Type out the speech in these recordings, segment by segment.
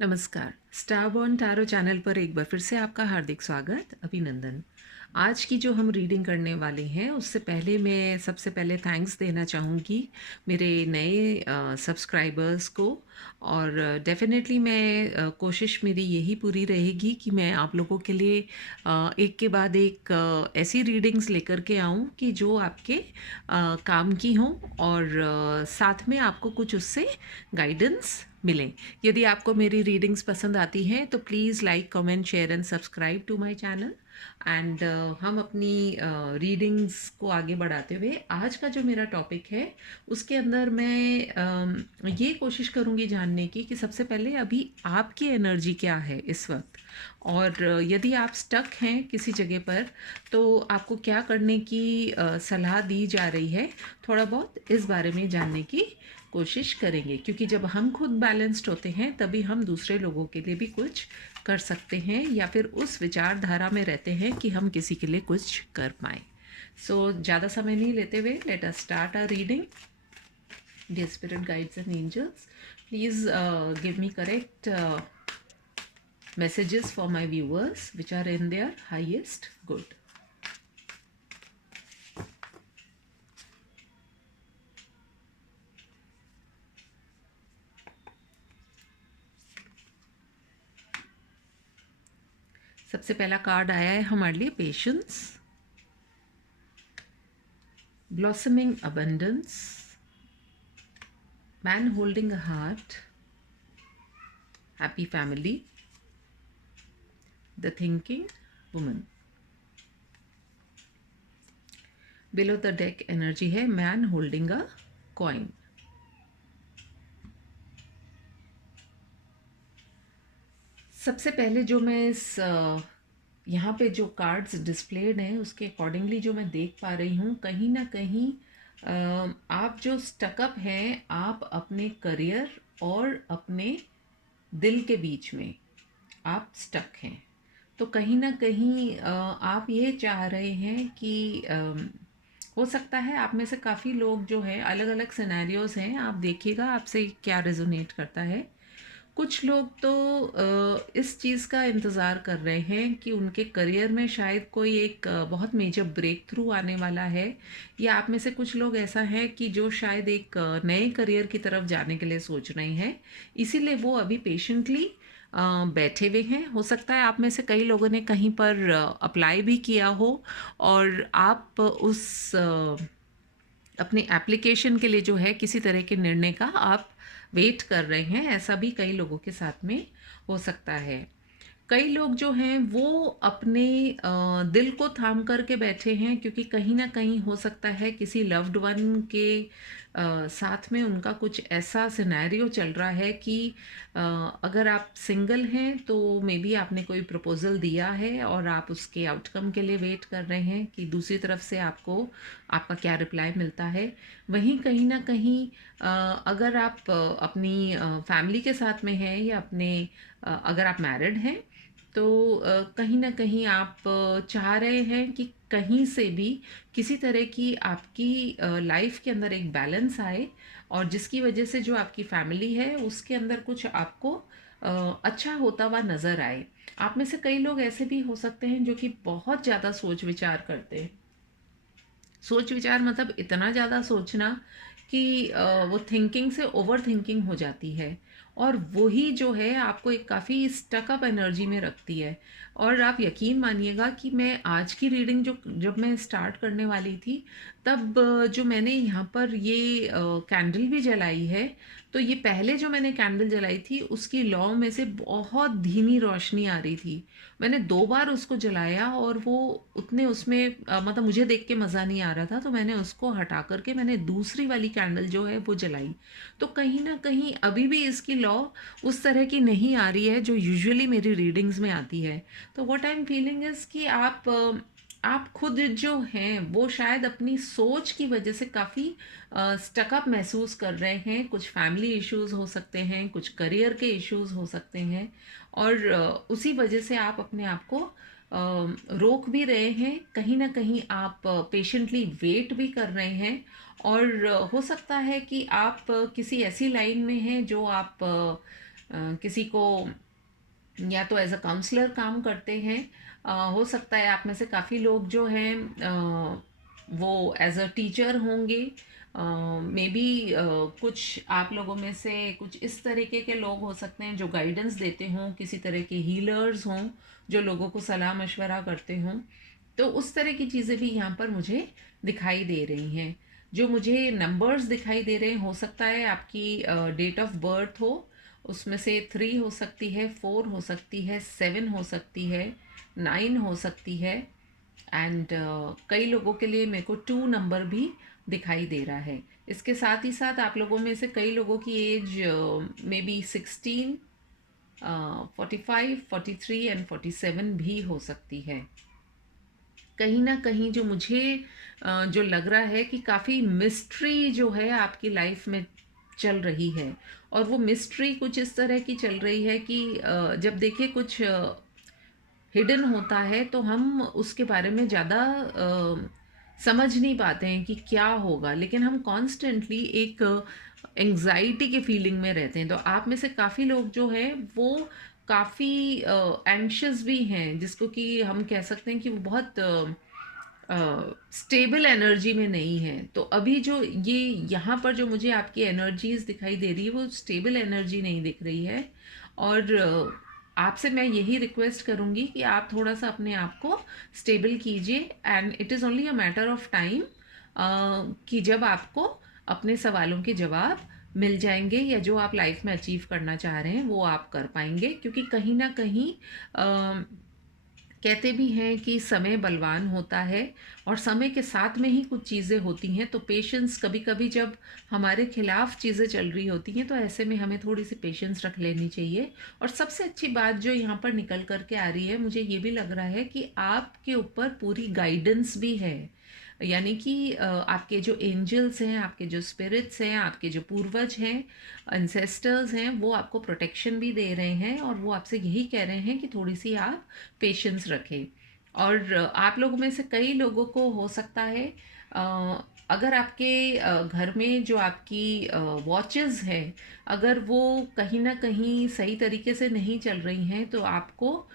नमस्कार। स्टारबॉर्न tarot channel पर एक बार फिर से आपका हार्दिक स्वागत, अभिनंदन। आज की जो हम रीडिंग करने वाले हैं उससे पहले मैं सबसे पहले थैंक्स देना चाहूँगी मेरे नए सब्सक्राइबर्स को। और डेफ़िनेटली मैं कोशिश मेरी यही पूरी रहेगी कि मैं आप लोगों के लिए एक के बाद एक ऐसी रीडिंग्स लेकर के आऊँ कि जो आपके काम की हों और साथ में आपको कुछ उससे गाइडेंस मिलें। यदि आपको मेरी रीडिंग्स पसंद आती हैं तो please like comment share and subscribe to my channel. And हम अपनी रीडिंग्स को आगे बढ़ाते हुए आज का जो मेरा टॉपिक है उसके अंदर मैं ये कोशिश करूँगी जानने की कि सबसे पहले अभी आपकी एनर्जी क्या है इस वक्त, और यदि आप स्टक हैं किसी जगह पर तो आपको क्या करने की सलाह दी जा रही है, थोड़ा बहुत इस बारे में जानने की कोशिश करेंगे। क्योंकि जब हम खुद बैलेंस्ड होते हैं तभी हम दूसरे लोगों के लिए भी कुछ कर सकते हैं या फिर उस विचारधारा में रहते हैं कि हम किसी के लिए कुछ कर पाएँ। सो ज़्यादा समय नहीं लेते हुए let us start our reading. Dear spirit guides and angels, please give me correct messages for my viewers which are in their highest good. सबसे पहला कार्ड आया है हमारे लिए patience, blossoming abundance, man holding a heart, happy family, the thinking woman. Below the deck energy है man holding a coin. सबसे पहले जो मैं इस यहाँ पे जो कार्ड्स डिस्प्लेड हैं उसके अकॉर्डिंगली जो मैं देख पा रही हूँ, कहीं ना कहीं आप जो स्टकअप हैं आप अपने करियर और अपने दिल के बीच में आप स्टक हैं। तो कहीं ना कहीं आप ये चाह रहे हैं कि हो सकता है आप में से काफ़ी लोग जो है अलग अलग सिनेरियोज हैं, आप देखिएगा आपसे क्या रेजोनेट करता है। कुछ लोग तो इस चीज़ का इंतज़ार कर रहे हैं कि उनके करियर में शायद कोई एक बहुत मेजर ब्रेक थ्रू आने वाला है, या आप में से कुछ लोग ऐसा है कि जो शायद एक नए करियर की तरफ जाने के लिए सोच रहे हैं, इसीलिए वो अभी पेशेंटली बैठे हुए हैं। हो सकता है आप में से कई लोगों ने कहीं पर अप्लाई भी किया हो और आप उस अपने एप्लीकेशन के लिए जो है किसी तरह के निर्णय का आप वेट कर रहे हैं। ऐसा भी कई लोगों के साथ में हो सकता है। कई लोग जो हैं वो अपने दिल को थाम करके बैठे हैं, क्योंकि कहीं ना कहीं हो सकता है किसी लव्ड वन के साथ में उनका कुछ ऐसा सिनेरियो चल रहा है कि अ, अगर आप सिंगल हैं तो मे बी आपने कोई प्रपोज़ल दिया है और आप उसके आउटकम के लिए वेट कर रहे हैं कि दूसरी तरफ से आपको आपका क्या रिप्लाई मिलता है। वहीं कहीं ना कहीं अगर आप अपनी फैमिली के साथ में हैं या अपने अगर आप मैरिड हैं तो कहीं ना कहीं आप चाह रहे हैं कि कहीं से भी किसी तरह की आपकी लाइफ के अंदर एक बैलेंस आए, और जिसकी वजह से जो आपकी फैमिली है उसके अंदर कुछ आपको अच्छा होता हुआ नज़र आए। आप में से कई लोग ऐसे भी हो सकते हैं जो कि बहुत ज़्यादा सोच विचार करते हैं। सोच विचार मतलब इतना ज़्यादा सोचना कि वो थिंकिंग से ओवर थिंकिंग हो जाती है, और वही जो है आपको एक काफ़ी स्टक अप एनर्जी में रखती है। और आप यकीन मानिएगा कि मैं आज की रीडिंग जो जब मैं स्टार्ट करने वाली थी तब जो मैंने यहाँ पर ये कैंडल भी जलाई है, तो ये पहले जो मैंने कैंडल जलाई थी उसकी लौ में से बहुत धीमी रोशनी आ रही थी। मैंने 2 बार उसको जलाया और वो उतने उसमें मतलब मुझे देख के मज़ा नहीं आ रहा था, तो मैंने उसको हटा कर के मैंने दूसरी वाली कैंडल जो है वो जलाई। तो कहीं न कहीं अभी भी इसकी लौ उस तरह की नहीं आ रही है जो यूजुअली मेरी रीडिंग्स में आती है। तो what I am feeling is कि आप खुद जो हैं वो शायद अपनी सोच की वजह से काफ़ी स्टक अप महसूस कर रहे हैं। कुछ फैमिली इश्यूज़ हो सकते हैं, कुछ करियर के इश्यूज़ हो सकते हैं, और उसी वजह से आप अपने आप को रोक भी रहे हैं। कहीं ना कहीं आप पेशेंटली वेट भी कर रहे हैं, और हो सकता है कि आप किसी ऐसी लाइन में हैं जो आप किसी को या तो एज अ काउंसलर काम करते हैं। हो सकता है आप में से काफ़ी लोग जो हैं वो एज अ टीचर होंगे। मे बी कुछ आप लोगों में से कुछ इस तरीके के लोग हो सकते हैं जो गाइडेंस देते हों, किसी तरह के हीलर्स हों जो लोगों को सलाह मशवरा करते हों। तो उस तरह की चीज़ें भी यहाँ पर मुझे दिखाई दे रही हैं। जो मुझे नंबर्स दिखाई दे रहे हैं, हो सकता है आपकी डेट ऑफ बर्थ हो, उसमें से 3 हो सकती है, 4 हो सकती है, 7 हो सकती है, 9 हो सकती है। एंड कई लोगों के लिए मेरे को 2 नंबर भी दिखाई दे रहा है। इसके साथ ही साथ आप लोगों में से कई लोगों की एज मे बी 16, 45, 43 एंड 47 भी हो सकती है। कहीं ना कहीं जो मुझे जो लग रहा है कि काफ़ी मिस्ट्री जो है आपकी लाइफ में चल रही है। और वो मिस्ट्री कुछ इस तरह की चल रही है कि जब देखिए कुछ हिडन होता है तो हम उसके बारे में ज़्यादा समझ नहीं पाते हैं कि क्या होगा, लेकिन हम कॉन्स्टेंटली एक एंग्जाइटी के फीलिंग में रहते हैं। तो आप में से काफ़ी लोग जो है वो काफ़ी एंशियस भी हैं, जिसको कि हम कह सकते हैं कि वो बहुत स्टेबल एनर्जी में नहीं है। तो अभी जो ये यहाँ पर जो मुझे आपकी एनर्जीज दिखाई दे रही है वो स्टेबल एनर्जी नहीं दिख रही है। और आपसे मैं यही रिक्वेस्ट करूँगी कि आप थोड़ा सा अपने आप को स्टेबल कीजिए, and it is only a matter of time कि जब आपको अपने सवालों के जवाब मिल जाएंगे, या जो आप लाइफ में अचीव करना चाह रहे हैं वो आप कर पाएंगे। क्योंकि कहीं ना कहीं कहते भी हैं कि समय बलवान होता है, और समय के साथ में ही कुछ चीज़ें होती हैं। तो पेशेंस, कभी कभी जब हमारे खिलाफ चीज़ें चल रही होती हैं तो ऐसे में हमें थोड़ी सी पेशेंस रख लेनी चाहिए। और सबसे अच्छी बात जो यहाँ पर निकल कर के आ रही है, मुझे ये भी लग रहा है कि आपके ऊपर पूरी गाइडेंस भी है। यानी कि आपके जो एंजल्स हैं, आपके जो स्पिरिट्स हैं, आपके जो पूर्वज हैं, एंसेस्टर्स हैं, वो आपको प्रोटेक्शन भी दे रहे हैं, और वो आपसे यही कह रहे हैं कि थोड़ी सी आप पेशेंस रखें। और आप लोगों में से कई लोगों को हो सकता है अगर आपके घर में जो आपकी वॉचेस हैं, अगर वो कहीं ना कहीं सही तरीके से नहीं चल रही हैं, तो आपको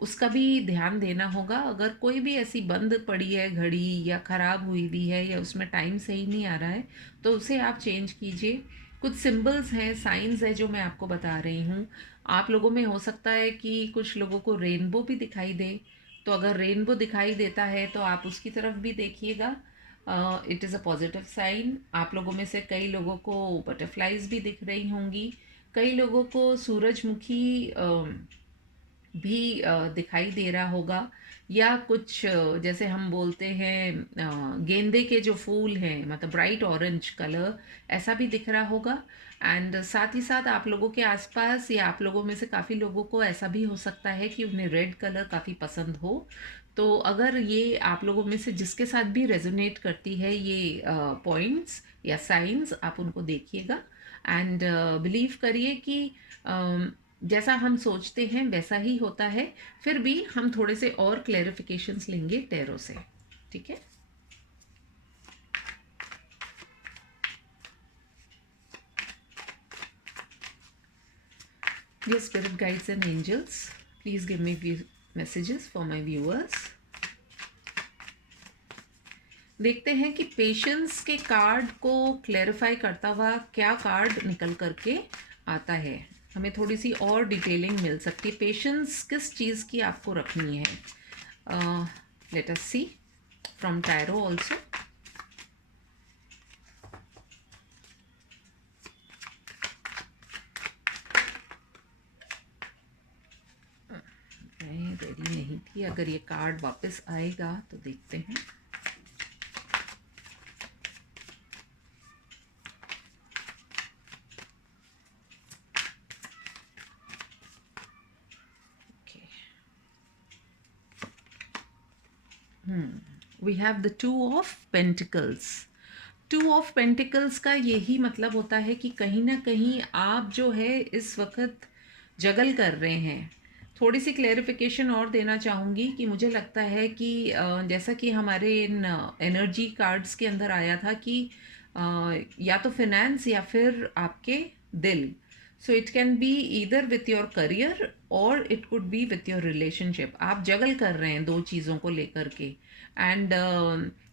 उसका भी ध्यान देना होगा। अगर कोई भी ऐसी बंद पड़ी है घड़ी, या ख़राब हुई भी है, या उसमें टाइम सही नहीं आ रहा है, तो उसे आप चेंज कीजिए। कुछ सिंबल्स हैं, साइंस है जो मैं आपको बता रही हूँ। आप लोगों में हो सकता है कि कुछ लोगों को रेनबो भी दिखाई दे। तो अगर रेनबो दिखाई देता है तो आप उसकी तरफ भी देखिएगा, it is a positive sign. आप लोगों में से कई लोगों को बटरफ्लाइज भी दिख रही होंगी। कई लोगों को सूरजमुखी भी दिखाई दे रहा होगा, या कुछ जैसे हम बोलते हैं गेंदे के जो फूल हैं, मतलब ब्राइट ऑरेंज कलर, ऐसा भी दिख रहा होगा। एंड साथ ही साथ आप लोगों के आसपास, या आप लोगों में से काफ़ी लोगों को ऐसा भी हो सकता है कि उन्हें रेड कलर काफ़ी पसंद हो। तो अगर ये आप लोगों में से जिसके साथ भी रेजोनेट करती है ये पॉइंट्स या साइंस, आप उनको देखिएगा। एंड बिलीव करिए कि जैसा हम सोचते हैं वैसा ही होता है। फिर भी हम थोड़े से और क्लैरिफिकेशंस लेंगे टैरो से, ठीक है? Dear spirit guides and angels, please give me messages for my viewers. देखते हैं कि पेशेंस के कार्ड को क्लैरिफाई करता हुआ क्या कार्ड निकल करके आता है। हमें थोड़ी सी और डिटेलिंग मिल सकती है, पेशेंस किस चीज़ की आपको रखनी है। Let us see from tarot also. मैं रेडी नहीं थी, अगर ये कार्ड वापस आएगा तो देखते हैं। We have the 2 of pentacles. 2 of pentacles का यही मतलब होता है कि कहीं ना कहीं आप जो है इस वक्त जगल कर रहे हैं। थोड़ी सी क्लैरिफिकेशन और देना चाहूँगी कि मुझे लगता है कि जैसा कि हमारे इन एनर्जी कार्ड्स के अंदर आया था कि या तो फिनेंस या फिर आपके दिल। So it can be either with your career or it could be with your relationship. आप जगल कर रहे हैं दो चीज़ों को लेकर के, एंड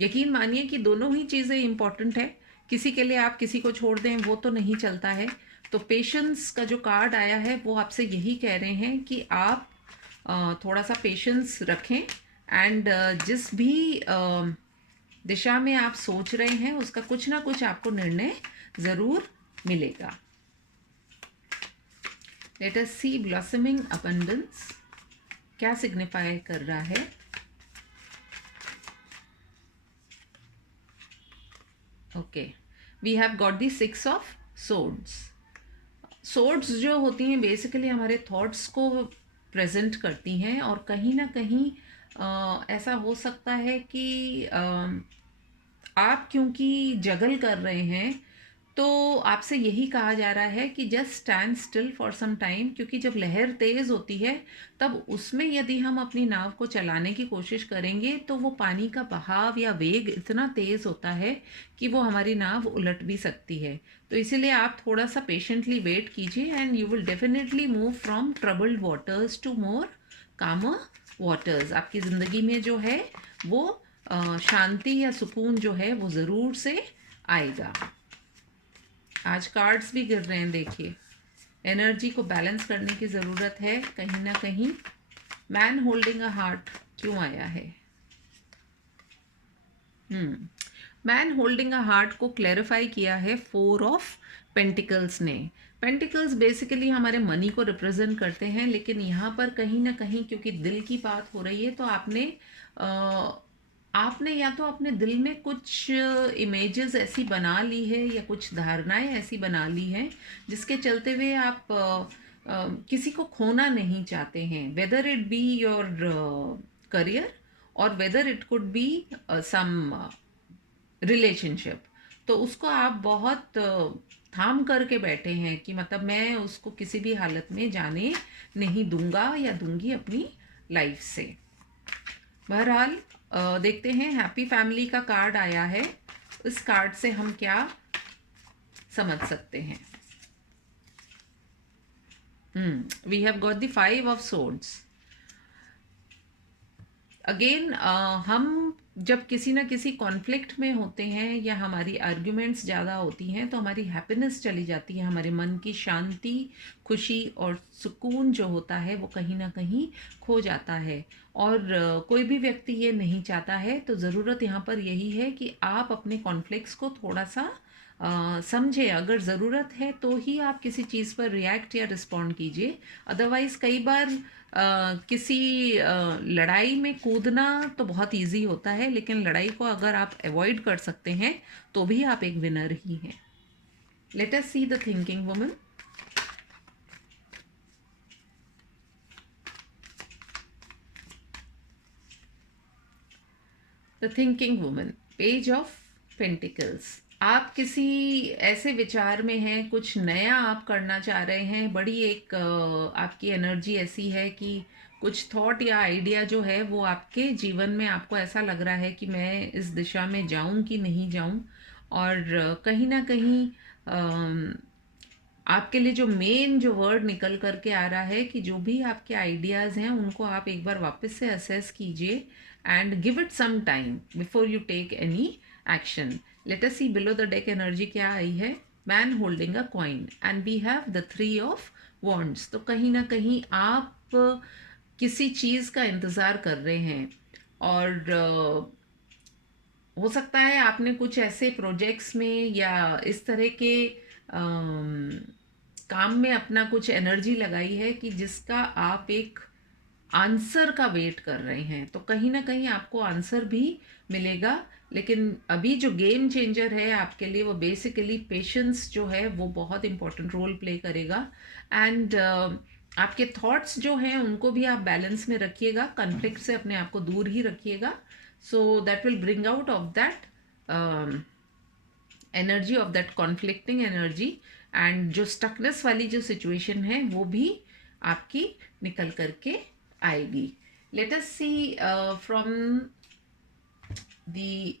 यकीन मानिए कि दोनों ही चीज़ें इम्पॉर्टेंट है। किसी के लिए आप किसी को छोड़ दें वो तो नहीं चलता है। तो पेशेंस का जो कार्ड आया है वो आपसे यही कह रहे हैं कि आप थोड़ा सा पेशेंस रखें, एंड जिस भी दिशा में आप सोच रहे हैं उसका कुछ ना कुछ आपको निर्णय ज़रूर मिलेगा। Let us see blossoming abundance क्या सिग्निफाई कर रहा है। Okay, we have got the 6 of swords. Swords जो होती हैं बेसिकली हमारे थॉट्स को प्रेजेंट करती हैं, और कहीं ना कहीं ऐसा हो सकता है कि आप क्योंकि जगल कर रहे हैं तो आपसे यही कहा जा रहा है कि just stand still for some time, क्योंकि जब लहर तेज़ होती है तब उसमें यदि हम अपनी नाव को चलाने की कोशिश करेंगे तो वो पानी का बहाव या वेग इतना तेज़ होता है कि वो हमारी नाव उलट भी सकती है। तो इसीलिए आप थोड़ा सा पेशेंटली वेट कीजिए and you will definitely move from troubled waters to more calmer waters. आपकी ज़िंदगी में जो है वो शांति या सुकून जो है वो ज़रूर से आएगा। आज कार्ड्स भी गिर रहे हैं, देखिए एनर्जी को बैलेंस करने की ज़रूरत है कहीं ना कहीं। मैन होल्डिंग अ हार्ट क्यों आया है? मैन होल्डिंग अ हार्ट को क्लैरिफाई किया है 4 ऑफ पेंटिकल्स ने। पेंटिकल्स बेसिकली हमारे मनी को रिप्रेजेंट करते हैं, लेकिन यहाँ पर कहीं ना कहीं क्योंकि दिल की बात हो रही है तो आपने या तो अपने दिल में कुछ इमेजेस ऐसी बना ली है या कुछ धारणाएं ऐसी बना ली हैं जिसके चलते हुए आप किसी को खोना नहीं चाहते हैं, whether it be your career or whether it could be some relationship. तो उसको आप बहुत थाम करके बैठे हैं कि मतलब मैं उसको किसी भी हालत में जाने नहीं दूंगा या दूंगी अपनी लाइफ से। बहरहाल देखते हैं, हैप्पी फैमिली का कार्ड आया है, इस कार्ड से हम क्या समझ सकते हैं। We have got the 5 of swords. Again हम जब किसी ना किसी कॉन्फ्लिक्ट में होते हैं या हमारी आर्ग्यूमेंट्स ज़्यादा होती हैं तो हमारी हैप्पीनेस चली जाती है, हमारे मन की शांति, खुशी और सुकून जो होता है वो कहीं ना कहीं खो जाता है। और कोई भी व्यक्ति ये नहीं चाहता है। तो ज़रूरत यहाँ पर यही है कि आप अपने कॉन्फ्लिक्ट्स को थोड़ा सा समझे, अगर ज़रूरत है तो ही आप किसी चीज़ पर रिएक्ट या रिस्पॉन्ड कीजिए। अदरवाइज़ कई बार किसी लड़ाई में कूदना तो बहुत इजी होता है, लेकिन लड़ाई को अगर आप अवॉइड कर सकते हैं तो भी आप एक विनर ही हैं। Late us see the thinking woman. The thinking woman, page of pentacles. आप किसी ऐसे विचार में हैं, कुछ नया आप करना चाह रहे हैं, बड़ी एक आपकी एनर्जी ऐसी है कि कुछ थॉट या आइडिया जो है वो आपके जीवन में आपको ऐसा लग रहा है कि मैं इस दिशा में जाऊं कि नहीं जाऊं। और कहीं ना कहीं आपके लिए जो मेन जो वर्ड निकल करके आ रहा है कि जो भी आपके आइडियाज़ हैं उनको आप एक बार वापस से असेस कीजिए and give it some time before you take any action. Let us see below the deck energy क्या आई है। Man holding a coin and we have the 3 of wands. तो कहीं ना कहीं आप किसी चीज़ का इंतज़ार कर रहे हैं, और हो सकता है आपने कुछ ऐसे प्रोजेक्ट्स में या इस तरह के काम में अपना कुछ एनर्जी लगाई है कि जिसका आप एक आंसर का वेट कर रहे हैं। तो कहीं ना कहीं आपको आंसर भी मिलेगा, लेकिन अभी जो गेम चेंजर है आपके लिए वो बेसिकली पेशेंस जो है वो बहुत इंपॉर्टेंट रोल प्ले करेगा। एंड आपके थॉट्स जो हैं उनको भी आप बैलेंस में रखिएगा, कॉन्फ्लिक्ट से अपने आप को दूर ही रखिएगा। So that will bring out of that energy, of that conflicting energy, and जो स्टकनेस वाली जो सिचुएशन है वो भी आपकी निकल करके आएगी। Let us see from the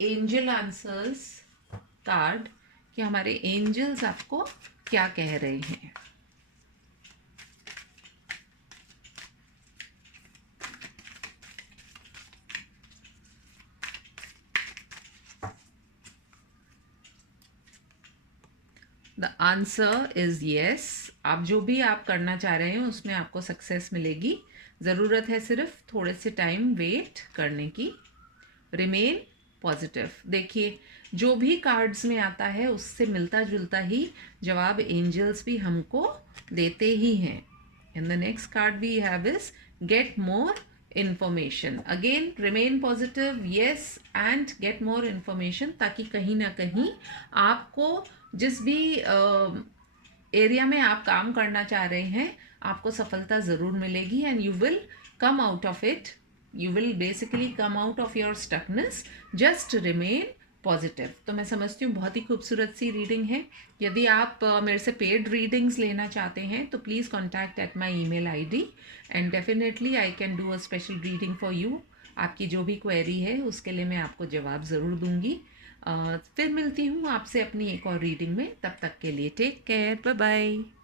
angel answers card कि हमारे एंजल्स आपको क्या कह रहे हैं। The answer is yes. आप जो भी आप करना चाह रहे हैं उसमें आपको सक्सेस मिलेगी। ज़रूरत है सिर्फ थोड़े से टाइम वेट करने की। Remain positive. देखिए, जो भी कार्ड्स में आता है उससे मिलता जुलता ही जवाब एंजल्स भी हमको देते ही हैं। In the next card we have is get more information. Again, remain positive, yes, and get more information, ताकि कहीं ना कहीं आपको जिस भी एरिया में आप काम करना चाह रहे हैं आपको सफलता ज़रूर मिलेगी and you will come out of it. You will basically come out of your stuckness. Just remain positive. तो मैं समझती हूँ बहुत ही खूबसूरत सी रीडिंग है। यदि आप मेरे से पेड रीडिंग्स लेना चाहते हैं तो please contact at my email ID and definitely I can do a special reading for you. आपकी जो भी क्वेरी है उसके लिए मैं आपको जवाब ज़रूर दूंगी। फिर मिलती हूँ आपसे अपनी एक और रीडिंग में। तब तक के लिए टेक केयर, बाय बाय।